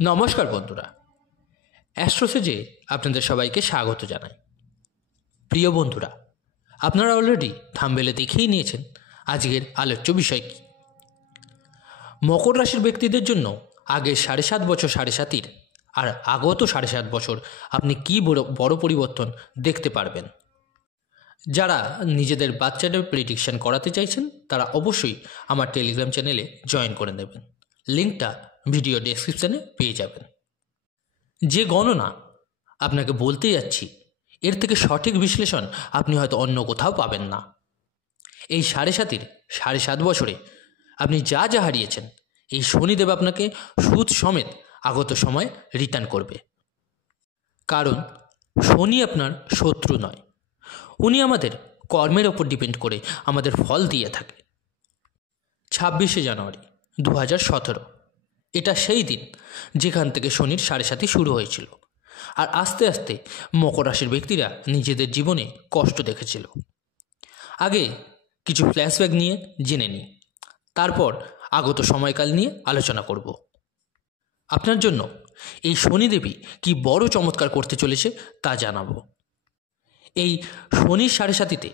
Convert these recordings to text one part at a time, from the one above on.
নমস্কার বন্ধুরা, অ্যাস্ট্রোসেজে আপনাদের সবাইকে স্বাগত জানাই। প্রিয় বন্ধুরা, আপনারা অলরেডি থাম্বনেলে দেখেই নিয়েছেন আজকের আলোচ্য বিষয় কী। মকর রাশির ব্যক্তিদের জন্য আগের 7.5 বছর 7.5 আর আগত 7.5 বছর আপনি কী বড় পরিবর্তন দেখতে পারবেন। যারা নিজেদের বাচ্চাদের প্রেডিকশন করাতে চাইছেন তারা অবশ্যই আমার টেলিগ্রাম চ্যানেলে জয়েন করে নেবেন। লিঙ্কটা ভিডিও ডেসক্রিপশানে পেয়ে যাবেন। যে গণনা আপনাকে বলতে যাচ্ছি এর থেকে সঠিক বিশ্লেষণ আপনি হয়তো অন্য কোথাও পাবেন না। এই 7.5 বছরে আপনি যা যা হারিয়েছেন এই শনিদেব আপনাকে সুদ সমেত আগত সময় রিটার্ন করবে। কারণ শনি আপনার শত্রু নয়, উনি আমাদের কর্মের ওপর ডিপেন্ড করে আমাদের ফল দিয়ে থাকে। 26শে জানুয়ারি 2017 এটা সেই দিন যেখান থেকে শনির 7.5 শুরু হয়েছিল। আর আস্তে আস্তে মকর রাশির ব্যক্তিরা নিজেদের জীবনে কষ্ট দেখেছিল। আগে কিছু ফ্ল্যাশব্যাক নিয়ে জেনে নিই, তারপর আগত সময়কাল নিয়ে আলোচনা করব। আপনার জন্য এই শনিদেবী কি বড় চমৎকার করতে চলেছে তা জানাবো। এই শনির 7.5-তে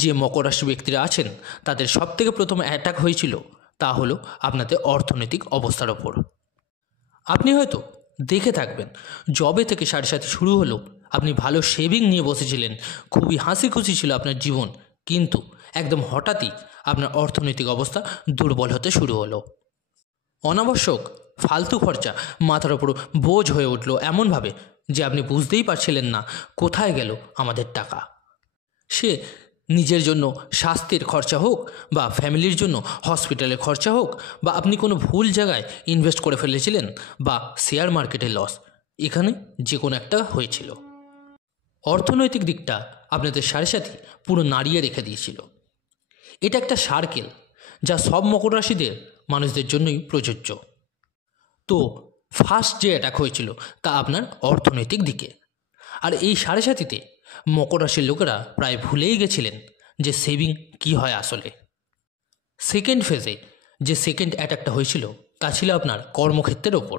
যে মকর রাশির ব্যক্তিরা আছেন তাদের সবথেকে প্রথম অ্যাটাক হয়েছিল তা হলো আপনাদের অর্থনৈতিক অবস্থার ওপর। আপনি হয়তো দেখে থাকবেন, জবে থেকে 7.5 শুরু হলো আপনি ভালো সেভিং নিয়ে বসেছিলেন, খুবই হাসি খুশি ছিল আপনার জীবন, কিন্তু একদম হঠাৎই আপনার অর্থনৈতিক অবস্থা দুর্বল হতে শুরু হলো। অনাবশ্যক ফালতু খরচা মাথার ওপর বোঝ হয়ে উঠল এমনভাবে যে আপনি বুঝতেই পারছিলেন না কোথায় গেল আমাদের টাকা। সে নিজের জন্য স্বাস্থ্যের খরচা হোক বা ফ্যামিলির জন্য হসপিটালের খরচা হোক বা আপনি কোনো ভুল জায়গায় ইনভেস্ট করে ফেলেছিলেন বা শেয়ার মার্কেটে লস, এখানে যে কোনো একটা হয়েছিল। অর্থনৈতিক দিকটা আপনাদের 7.5 পুরো নাড়িয়ে রেখে দিয়েছিল। এটা একটা সার্কেল যা সব মকর রাশিদের মানুষদের জন্যই প্রযোজ্য। তো ফার্স্ট যে অ্যাটাক হয়েছিল তা আপনার অর্থনৈতিক দিকে। আর এই 7.5-তে মকর রাশির লোকেরা প্রায় ভুলেই গেছিলেন যে সেভিং কী হয় আসলে। সেকেন্ড ফেজে যে সেকেন্ড অ্যাটাকটা হয়েছিল তা ছিল আপনার কর্মক্ষেত্রের ওপর।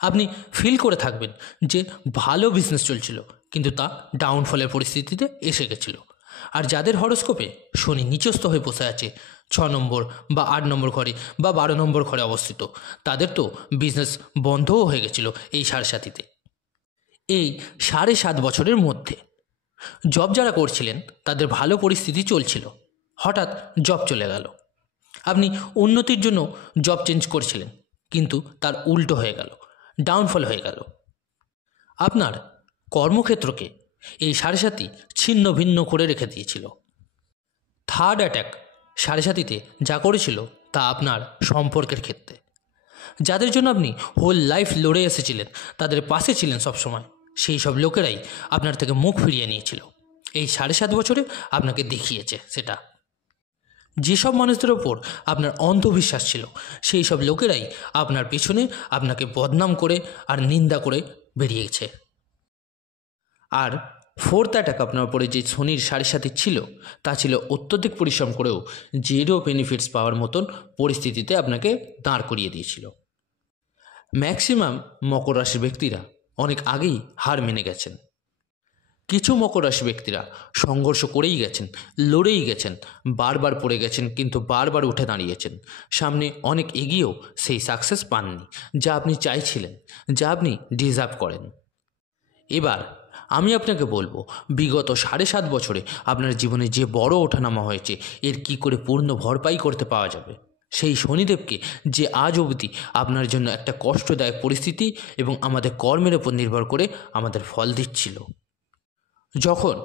আপনি ফিল করে থাকবেন যে ভালো বিজনেস চলছিল, কিন্তু তা ডাউনফলের পরিস্থিতিতে এসে গেছিল। আর যাদের হরোস্কোপে শনি নিচস্থ হয়ে বসে আছে 6 নম্বর বা 8 নম্বর ঘরে বা 12 নম্বর ঘরে অবস্থিত, তাদের তো বিজনেস বন্ধও হয়ে গেছিল এই 7.5-তে। এই 7.5 বছরের মধ্যে জব যারা করছিলেন তাদের ভালো পরিস্থিতি চলছিল, হঠাৎ জব চলে গেল। আপনি উন্নতির জন্য জব চেঞ্জ করছিলেন, কিন্তু তার উল্টো হয়ে গেল, ডাউনফল হয়ে গেল। আপনার কর্মক্ষেত্রকে এই 7.5 ছিন্ন ভিন্ন করে রেখে দিয়েছিল। থার্ড অ্যাটাক 7.5-তে যা করেছিল তা আপনার সম্পর্কের ক্ষেত্রে। যাদের জন্য আপনি হোল লাইফ লড়ে এসেছিলেন, তাদের পাশে ছিলেন সবসময়, সেই সব লোকেরাই আপনার থেকে মুখ ফিরিয়ে নিয়েছিল। এই 7.5 বছরে আপনাকে দেখিয়েছে সেটা। যেসব মানুষদের ওপর আপনার অন্ধবিশ্বাস ছিল সেই সব লোকেরাই আপনার পেছনে আপনাকে বদনাম করে আর নিন্দা করে বেরিয়েছে। আর ফোর্থ অ্যাটাক আপনার উপরে যে শনির 7.5 ছিল তা ছিল অত্যধিক পরিশ্রম করেও জিরো বেনিফিটস পাওয়ার মতন পরিস্থিতিতে আপনাকে দাঁড় করিয়ে দিয়েছিল। ম্যাক্সিমাম মকর রাশির ব্যক্তিরা অনেক আগেই হার মেনে গেছেন। কিছু মকর রাশি ব্যক্তিরা সংঘর্ষ করেই গেছেন, লড়েই গেছেন, বারবার পড়ে গেছেন, কিন্তু বারবার উঠে দাঁড়িয়েছেন। সামনে অনেক এগিয়েও সেই সাকসেস পাননি যা আপনি চাইছিলেন, যা আপনি ডিজার্ভ করেন। এবার আমি আপনাকে বলবো, বিগত 7.5 বছরে আপনার জীবনে যে বড় ওঠানামা হয়েছে এর কি করে পূর্ণ ভরপাই করতে পাওয়া যাবে। সেই শনিদেবকে যে আজ অবধি আপনার জন্য একটা কষ্টদায়ক পরিস্থিতি এবং আমাদের কর্মের ওপর নির্ভর করে আমাদের ফল দিচ্ছিল, যখন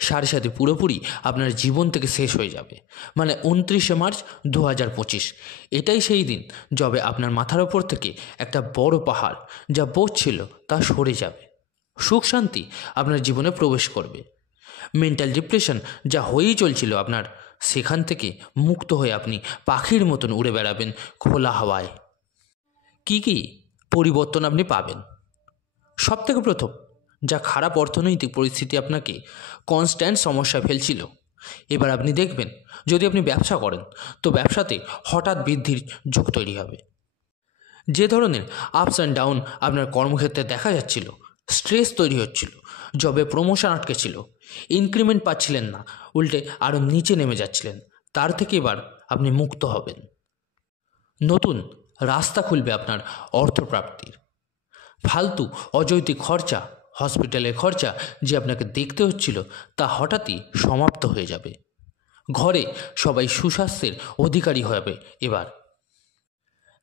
7.5 পুরোপুরি আপনার জীবন থেকে শেষ হয়ে যাবে, মানে 29শে মার্চ 2025, এটাই সেই দিন যবে আপনার মাথার ওপর থেকে একটা বড় পাহাড় যা বোঝ ছিল তা সরে যাবে। সুখ শান্তি আপনার জীবনে প্রবেশ করবে। মেন্টাল ডিপ্রেশন যা হয়েই চলছিল আপনার, সেখান থেকে মুক্ত হয়ে আপনি পাখির মতন উড়ে বেড়াবেন খোলা হাওয়ায়। কি কি পরিবর্তন আপনি পাবেন? সবথেকে প্রথম, যা খারাপ অর্থনৈতিক পরিস্থিতি আপনাকে কনস্ট্যান্ট সমস্যায় ফেলছিল, এবার আপনি দেখবেন যদি আপনি ব্যবসা করেন তো ব্যবসাতে হঠাৎ বৃদ্ধির যোগ তৈরি হবে। যে ধরনের আপস অ্যান্ড ডাউন আপনার কর্মক্ষেত্রে দেখা যাচ্ছিল, স্ট্রেস তৈরি হচ্ছিল, জবে প্রমোশন আটকে ছিল, ইনক্রিমেন্ট পাচ্ছিলেন না, উল্টে আরও নিচে নেমে যাচ্ছিলেন, তার থেকে এবার আপনি মুক্ত হবেন। নতুন রাস্তা খুলবে আপনার অর্থপ্রাপ্তির। ফালতু অযৌক্তিক খরচা, হসপিটালের খরচা যে আপনাকে দেখতে হচ্ছিল, তা হঠাৎই সমাপ্ত হয়ে যাবে। ঘরে সবাই সুস্বাস্থ্যের অধিকারী হবে এবার।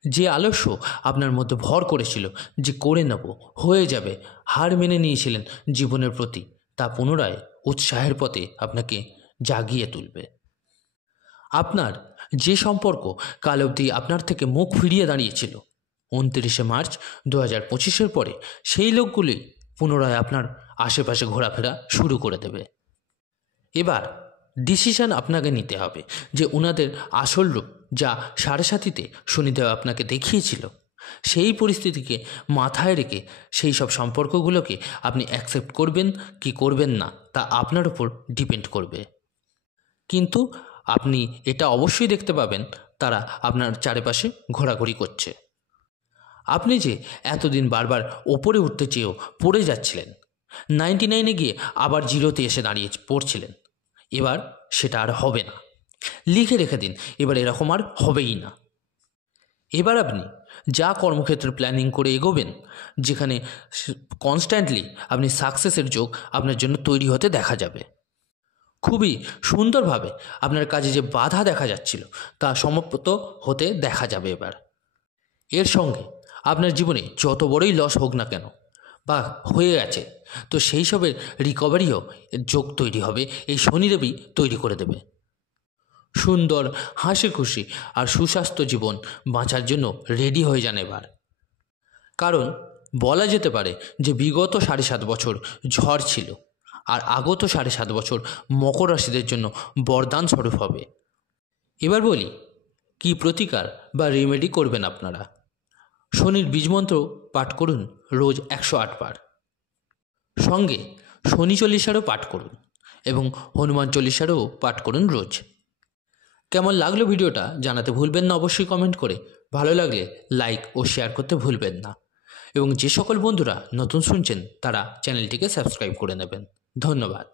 যে আলস্য আপনার মধ্যে ভর করেছিল, যে করে নেব, হয়ে যাবে, হার মেনে নিয়েছিলেন জীবনের প্রতি, তা পুনরায় উৎসাহের পথে আপনাকে জাগিয়ে তুলবে। আপনার যে সম্পর্ক কাল অবধি আপনার থেকে মুখ ফিরিয়ে দাঁড়িয়েছিল, 29শে মার্চ 2025-এর পরে সেই লোকগুলি পুনরায় আপনার আশেপাশে ঘোরাফেরা শুরু করে দেবে। এবার ডিসিশন আপনাকে নিতে হবে যে ওনাদের আসল রূপ, যা সাড়ে সাথীতে শনিদেব আপনাকে দেখিয়েছিল, সেই পরিস্থিতিকে মাথায় রেখে সেই সব সম্পর্কগুলোকে আপনি অ্যাকসেপ্ট করবেন কি করবেন না, তা আপনার উপর ডিপেন্ড করবে। কিন্তু আপনি এটা অবশ্যই দেখতে পাবেন, তারা আপনার চারিপাশে ঘোরাঘুরি করছে। আপনি যে এতদিন বারবার ওপরে উঠতে চেয়েও পড়ে যাচ্ছিলেন, 99-এ গিয়ে আবার 0-তে এসে দাঁড়িয়ে পড়ছিলেন, এবার সেটা আর হবে না। লিখে রেখে দিন, এবার এরকম আর হবেই না। এবার আপনি যা কর্মক্ষেত্রে প্ল্যানিং করে এগোবেন, যেখানে কনস্ট্যান্টলি আপনি সাকসেসের যোগ আপনার জন্য তৈরি হতে দেখা যাবে। খুবই সুন্দরভাবে আপনার কাজে যে বাধা দেখা যাচ্ছিল, তা সমাপ্ত হতে দেখা যাবে এবার। এর সঙ্গে আপনার জীবনে যত বড়ই লস হোক না কেন বা হয়ে গেছে, তো সেই সবের রিকভারিও যোগ তৈরি হবে, এই শনিদেবই তৈরি করে দেবে। সুন্দর হাসি খুশি আর সুস্বাস্থ্য জীবন বাঁচার জন্য রেডি হয়ে যান এবার। কারণ বলা যেতে পারে যে বিগত 7.5 বছর ঝড় ছিল, আর আগত 7.5 বছর মকর রাশিদের জন্য বরদান স্বরূপ হবে। এবার বলি কি প্রতিকার বা রেমেডি করবেন আপনারা। শনির বীজমন্ত্র পাঠ করুন রোজ 108 বার, সঙ্গে শনি চল্লিশারও পাঠ করুন এবং হনুমান চল্লিশারও পাঠ করুন রোজ। কেমন লাগলো ভিডিওটা জানাতে ভুলবেন না অবশ্যই কমেন্ট করে। ভালো লাগলে লাইক ও শেয়ার করতে ভুলবেন না, এবং যে সকল বন্ধুরা নতুন শুনছেন তারা চ্যানেলটিকে সাবস্ক্রাইব করে নেবেন। ধন্যবাদ।